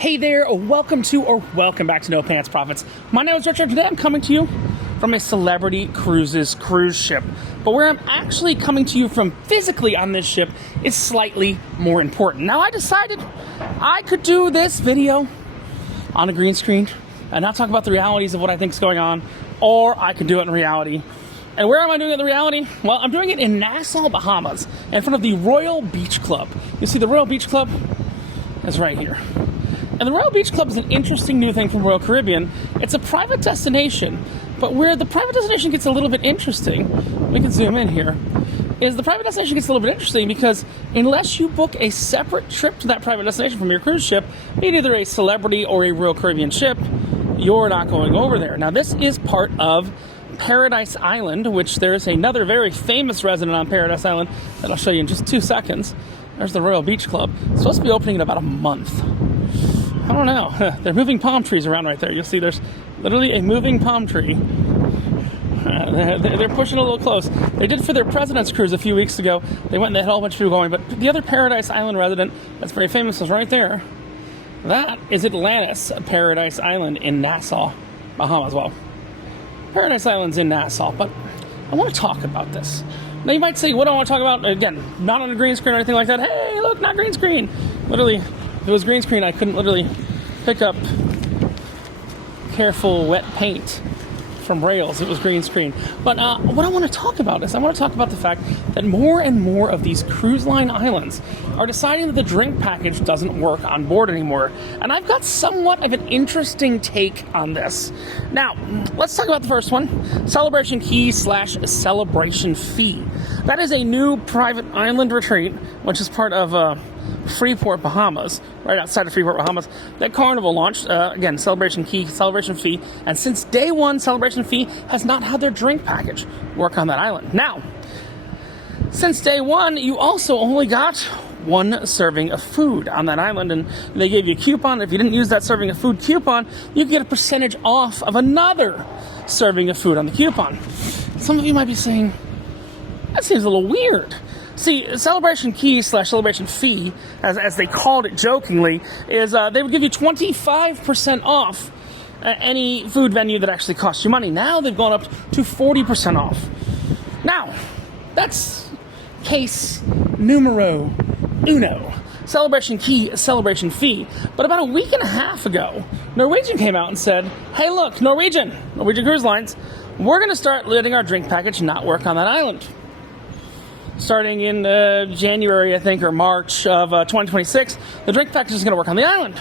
Hey there, welcome back to No Pants Profits. My name is Richard. Today I'm coming to you from a Celebrity Cruises cruise ship. But where I'm actually coming to you from physically on this ship is slightly more important. Now I decided I could do this video on a green screen and not talk about the realities of what I think is going on, or I could do it in reality. And where am I doing it in reality? Well, I'm doing it in Nassau, Bahamas, in front of the Royal Beach Club. You see the Royal Beach Club is right here. And the Royal Beach Club is an interesting new thing from Royal Caribbean. It's a private destination, but where the private destination gets a little bit interesting, we can zoom in here, is the private destination gets a little bit interesting because unless you book a separate trip to that private destination from your cruise ship, being either a Celebrity or a Royal Caribbean ship, you're not going over there. Now, this is part of Paradise Island, which there's another very famous resident on Paradise Island that I'll show you in just 2 seconds. There's the Royal Beach Club. It's supposed to be opening in about a month. I don't know. They're moving palm trees around right there. You'll see there's literally a moving palm tree. They're pushing a little close. They did for their President's Cruise a few weeks ago. They went and they had a whole bunch of people going. But the other Paradise Island resident that's very famous is right there. That is Atlantis Paradise Island in Nassau, Bahamas. Well, Paradise Island's in Nassau, but I want to talk about this. Now, you might say, what do I want to talk about? Again, not on a green screen or anything like that. Hey, look, not green screen. Literally, if it was green screen, I couldn't literally pick up careful wet paint from rails. It was green screen. But what I want to talk about is I want to talk about the fact that more and more of these cruise line islands are deciding that the drink package doesn't work on board anymore. And I've got somewhat of an interesting take on this. Now, let's talk about the first one. Celebration Key / Celebration Fee. That is a new private island retreat, which is part of Freeport, Bahamas, right outside of Freeport, Bahamas, that Carnival launched. Again, Celebration Key, Celebration Fee, and since day one, Celebration Fee has not had their drink package work on that island. Now, since day one, you also only got one serving of food on that island, and they gave you a coupon. If you didn't use that serving of food coupon, you could get a percentage off of another serving of food on the coupon. Some of you might be saying, that seems a little weird. See, Celebration Key / Celebration Fee, as they called it jokingly, is they would give you 25% off any food venue that actually costs you money. Now they've gone up to 40% off. Now, that's case numero uno. Celebration Key, Celebration Fee. But about a week and a half ago, Norwegian came out and said, hey look, Norwegian Cruise Lines, we're going to start letting our drink package not work on that island. Starting in January, I think, or March of 2026, the drink package is going to work on the island.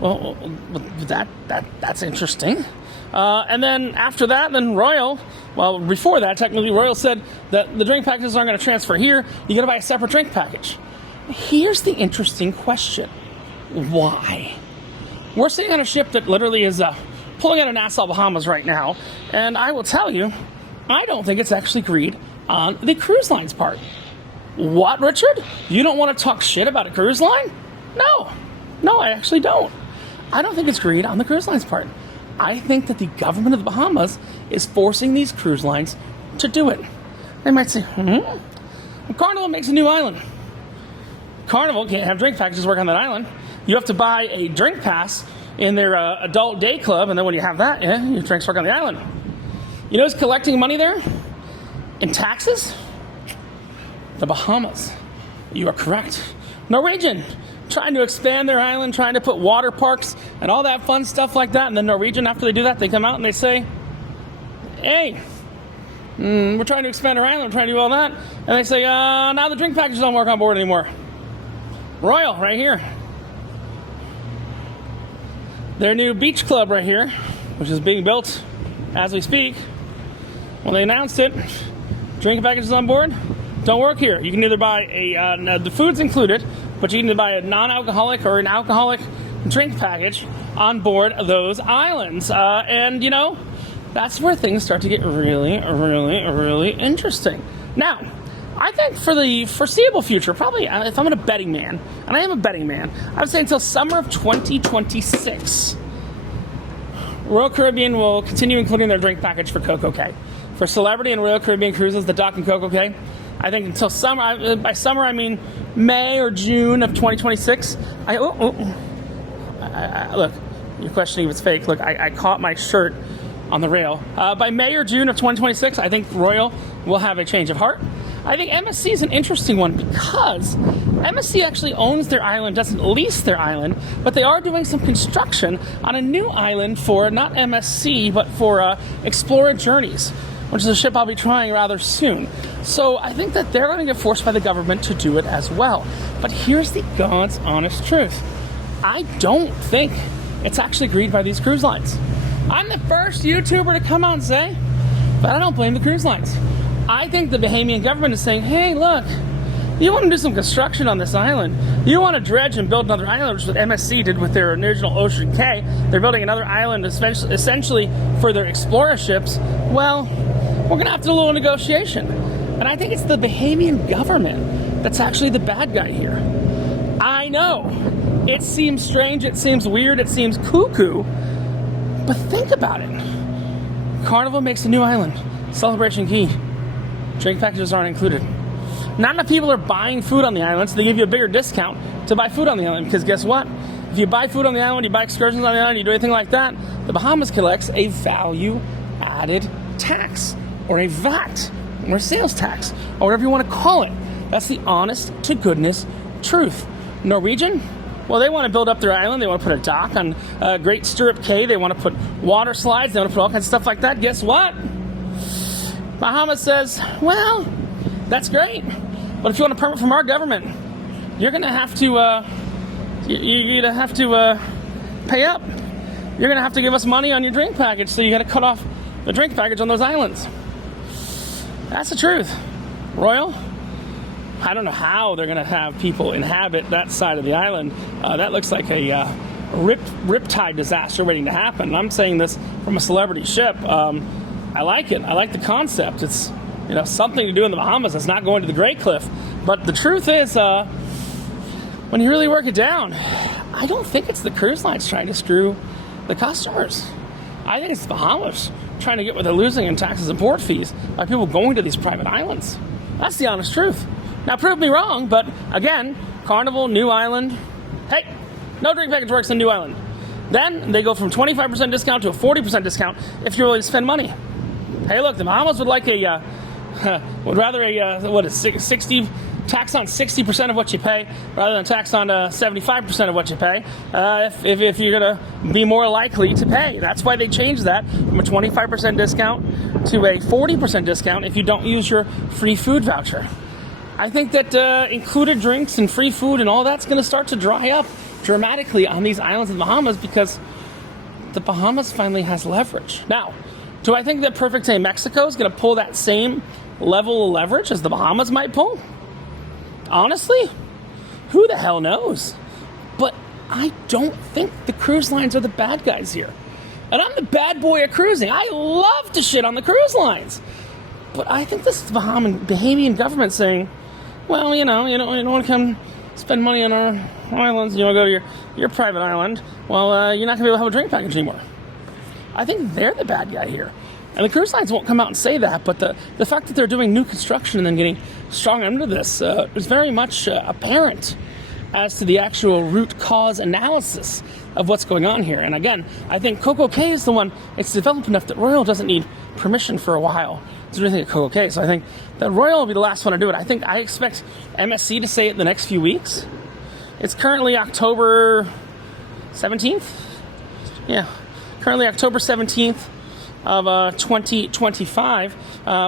Well, that's interesting. And then after that, then Royal, well, before that, technically, Royal said that the drink packages aren't going to transfer here. You got to buy a separate drink package. Here's the interesting question. Why? We're sitting on a ship that literally is pulling out of Nassau, Bahamas right now, and I will tell you, I don't think it's actually greed on the cruise line's part. What, Richard? You don't want to talk shit about a cruise line? No, I actually don't. I don't think it's greed on the cruise line's part. I think that the government of the Bahamas is forcing these cruise lines to do it. They might say, Carnival makes a new island. Carnival can't have drink packages work on that island. You have to buy a drink pass in their adult day club, and then when you have that, your drinks work on the island. You know who's collecting money there? In taxes? The Bahamas. You are correct. Norwegian, trying to expand their island, trying to put water parks and all that fun stuff like that. And then Norwegian, after they do that, they come out and they say, hey, we're trying to expand our island, we're trying to do all that. And they say, now the drink packages don't work on board anymore. Royal, right here. Their new beach club right here, which is being built as we speak. When they announced it, drink packages on board don't work here. You can either buy the food's included, but you can either buy a non-alcoholic or an alcoholic drink package on board those islands. And, you know, that's where things start to get really, really, really interesting. Now, I think for the foreseeable future, probably if I'm a betting man, and I am a betting man, I would say until summer of 2026, Royal Caribbean will continue including their drink package for CocoCay. For Celebrity and Royal Caribbean Cruises that dock in CocoCay, I think until summer, by summer I mean May or June of 2026, look, you're questioning if it's fake. Look, I caught my shirt on the rail. By May or June of 2026, I think Royal will have a change of heart. I think MSC is an interesting one because MSC actually owns their island, doesn't lease their island, but they are doing some construction on a new island for not MSC, but for Explorer Journeys, which is a ship I'll be trying rather soon. So I think that they're going to get forced by the government to do it as well. But here's the God's honest truth. I don't think it's actually agreed by these cruise lines. I'm the first YouTuber to come out and say, but I don't blame the cruise lines. I think the Bahamian government is saying, hey, look, you want to do some construction on this island. You want to dredge and build another island, which is what MSC did with their original CocoCay. They're building another island essentially for their Explorer ships. Well, we're going to have to do a little negotiation. And I think it's the Bahamian government that's actually the bad guy here. I know. It seems strange, it seems weird, it seems cuckoo. But think about it. Carnival makes a new island. Celebration Key. Drink packages aren't included. Not enough people are buying food on the island, so they give you a bigger discount to buy food on the island. Because guess what? If you buy food on the island, you buy excursions on the island, you do anything like that, the Bahamas collects a value-added tax, or a VAT, or a sales tax, or whatever you want to call it. That's the honest-to-goodness truth. Norwegian? Well, they want to build up their island. They want to put a dock on Great Stirrup Cay. They want to put water slides. They want to put all kinds of stuff like that. Guess what? Bahamas says, well, that's great, but if you want a permit from our government, you're going to have to pay up. You're going to have to give us money on your drink package, so you got to cut off the drink package on those islands. That's the truth. Royal, I don't know how they're going to have people inhabit that side of the island. That looks like a riptide disaster waiting to happen. And I'm saying this from a celebrity ship. I like it. I like the concept. It's something to do in the Bahamas. It's not going to the Great Cliff. But the truth is, when you really work it down, I don't think it's the cruise lines trying to screw the customers. I think it's the Bahamas trying to get what they're losing in taxes and port fees by people going to these private islands. That's the honest truth. Now, prove me wrong, but again, Carnival, new island. Hey, no drink package works in new island. Then they go from 25% discount to a 40% discount if you're willing to spend money. Hey, look, the Bahamas would like would rather a 60 tax on 60% of what you pay rather than tax on 75% of what you pay if you're going to be more likely to pay. That's why they changed that from a 25% discount to a 40% discount if you don't use your free food voucher. I think that included drinks and free food and all that's going to start to dry up dramatically on these islands of the Bahamas because the Bahamas finally has leverage. Now, do I think that Perfect Day Mexico is going to pull that same level of leverage as the Bahamas might pull? Honestly, who the hell knows? But I don't think the cruise lines are the bad guys here. And I'm the bad boy of cruising. I love to shit on the cruise lines. But I think this is the Bahamian government saying, well, you don't want to come spend money on our islands. You want to go to your private island. Well, you're not going to be able to have a drink package anymore. I think they're the bad guy here. And the cruise lines won't come out and say that, but the fact that they're doing new construction and then getting strong into this is very much apparent as to the actual root cause analysis of what's going on here. And again, I think CocoCay is the one, it's developed enough that Royal doesn't need permission for a while to do anything at CocoCay. So I think that Royal will be the last one to do it. I expect MSC to say it in the next few weeks. It's currently October 17th. Yeah, currently October 17th of 2025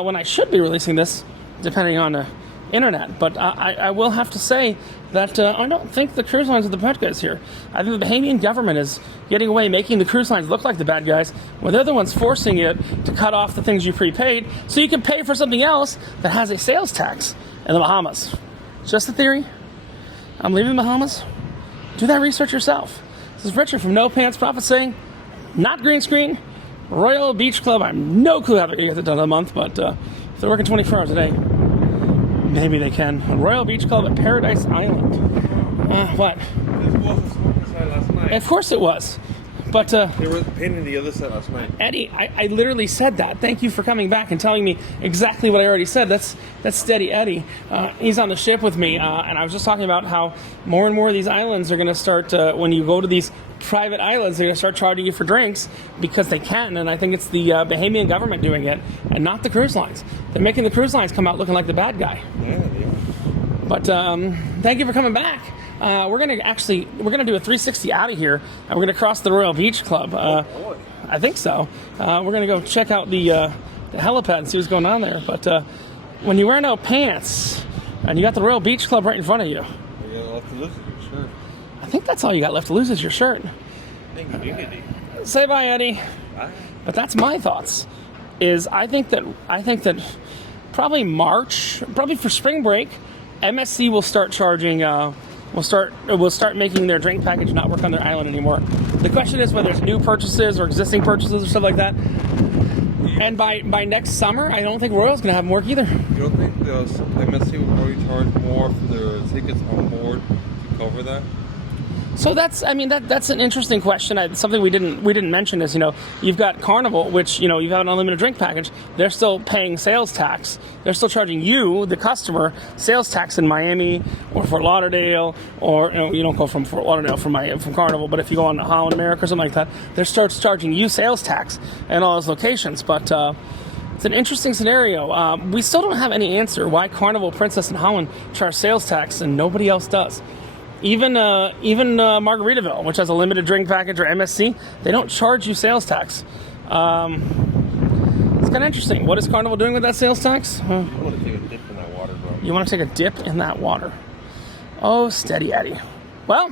when I should be releasing this, depending on the internet. But I will have to say that I don't think the cruise lines are the bad guys here. I think the Bahamian government is getting away, making the cruise lines look like the bad guys, when they're the ones forcing it to cut off the things you prepaid so you can pay for something else that has a sales tax in the Bahamas. Just a theory. I'm leaving the Bahamas. Do that research yourself. This is Richard from No Pants Profit saying, not green screen, Royal Beach Club. I have no clue how they're going to get it done in a month, but if they're working 24 hours a day, maybe they can. Royal Beach Club at Paradise Island. What? This was a smoker side last night. Of course it was. But they were painting the other side last night. Eddie, I literally said that. Thank you for coming back and telling me exactly what I already said. That's Steady Eddie. He's on the ship with me, and I was just talking about how more and more of these islands are going to start, when you go to these private islands are going to start charging you for drinks because they can, and I think it's the Bahamian government doing it, and not the cruise lines. They're making the cruise lines come out looking like the bad guy. Yeah. But thank you for coming back. We're gonna do a 360 out of here, and we're gonna cross the Royal Beach Club. I think so. We're gonna go check out the helipad and see what's going on there. But when you wear no pants and you got the Royal Beach Club right in front of you, You got left to lose your shirt. I think that's all you got left to lose is your shirt. Thank you, Eddie. Say bye, Eddie. Bye. But that's my thoughts. I think that probably March, probably for spring break, MSC will start charging. Will start making their drink package not work on their island anymore. The question is whether it's new purchases or existing purchases or stuff like that. And by next summer, I don't think Royal's going to have them work either. You don't think the MSC will probably charge more for their tickets on board to cover that? So that's an interesting question. Something we didn't mention is, you've got Carnival, which, you have an unlimited drink package. They're still paying sales tax. They're still charging you, the customer, sales tax in Miami or Fort Lauderdale, or you don't go from Fort Lauderdale from Carnival, but if you go on to Holland, America, or something like that, they're starts charging you sales tax in all those locations. But it's an interesting scenario. We still don't have any answer why Carnival, Princess, and Holland charge sales tax and nobody else does. Even Margaritaville, which has a limited drink package, or MSC, they don't charge you sales tax. It's kind of interesting. What is Carnival doing with that sales tax? You want to take a dip in that water, bro. You want to take a dip in that water? Oh, Steady Eddie. Well,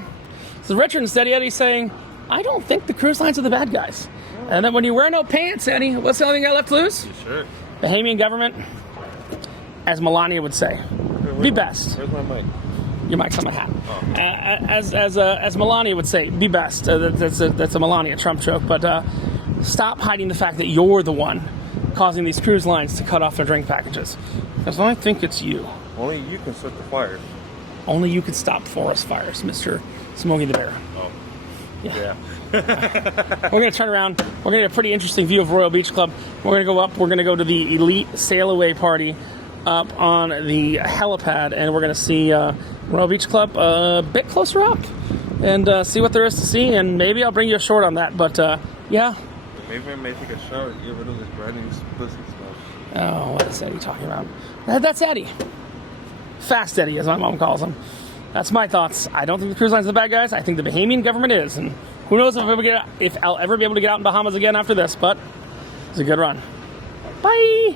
this is Richard and Steady Eddie saying, I don't think the cruise lines are the bad guys. And then when you wear no pants, Eddie, what's the only thing you got left to lose? Your shirt. Bahamian government, as Melania would say, be best. Where's my mic? Your mic's on my hat. Oh. As Melania would say, be best. That's a Melania Trump joke. But stop hiding the fact that you're the one causing these cruise lines to cut off their drink packages. Because I think it's you. Only you can start the fires. Only you could stop forest fires, Mr. Smokey the Bear. Oh. Yeah. We're going to turn around. We're going to get a pretty interesting view of Royal Beach Club. We're going to go up. We're going to go to the elite sail away party up on the helipad, and we're going to see Royal Beach Club a bit closer up and see what there is to see, and maybe I'll bring you a short on that, but yeah. Maybe I may take a shower and get rid of this brand new pussy smell. Oh, what is Eddie talking about? That's Eddie. Fast Eddie, as my mom calls him. That's my thoughts. I don't think the cruise lines are the bad guys. I think the Bahamian government is, and who knows if I'll ever be able to get out in Bahamas again after this, but it's a good run. Bye!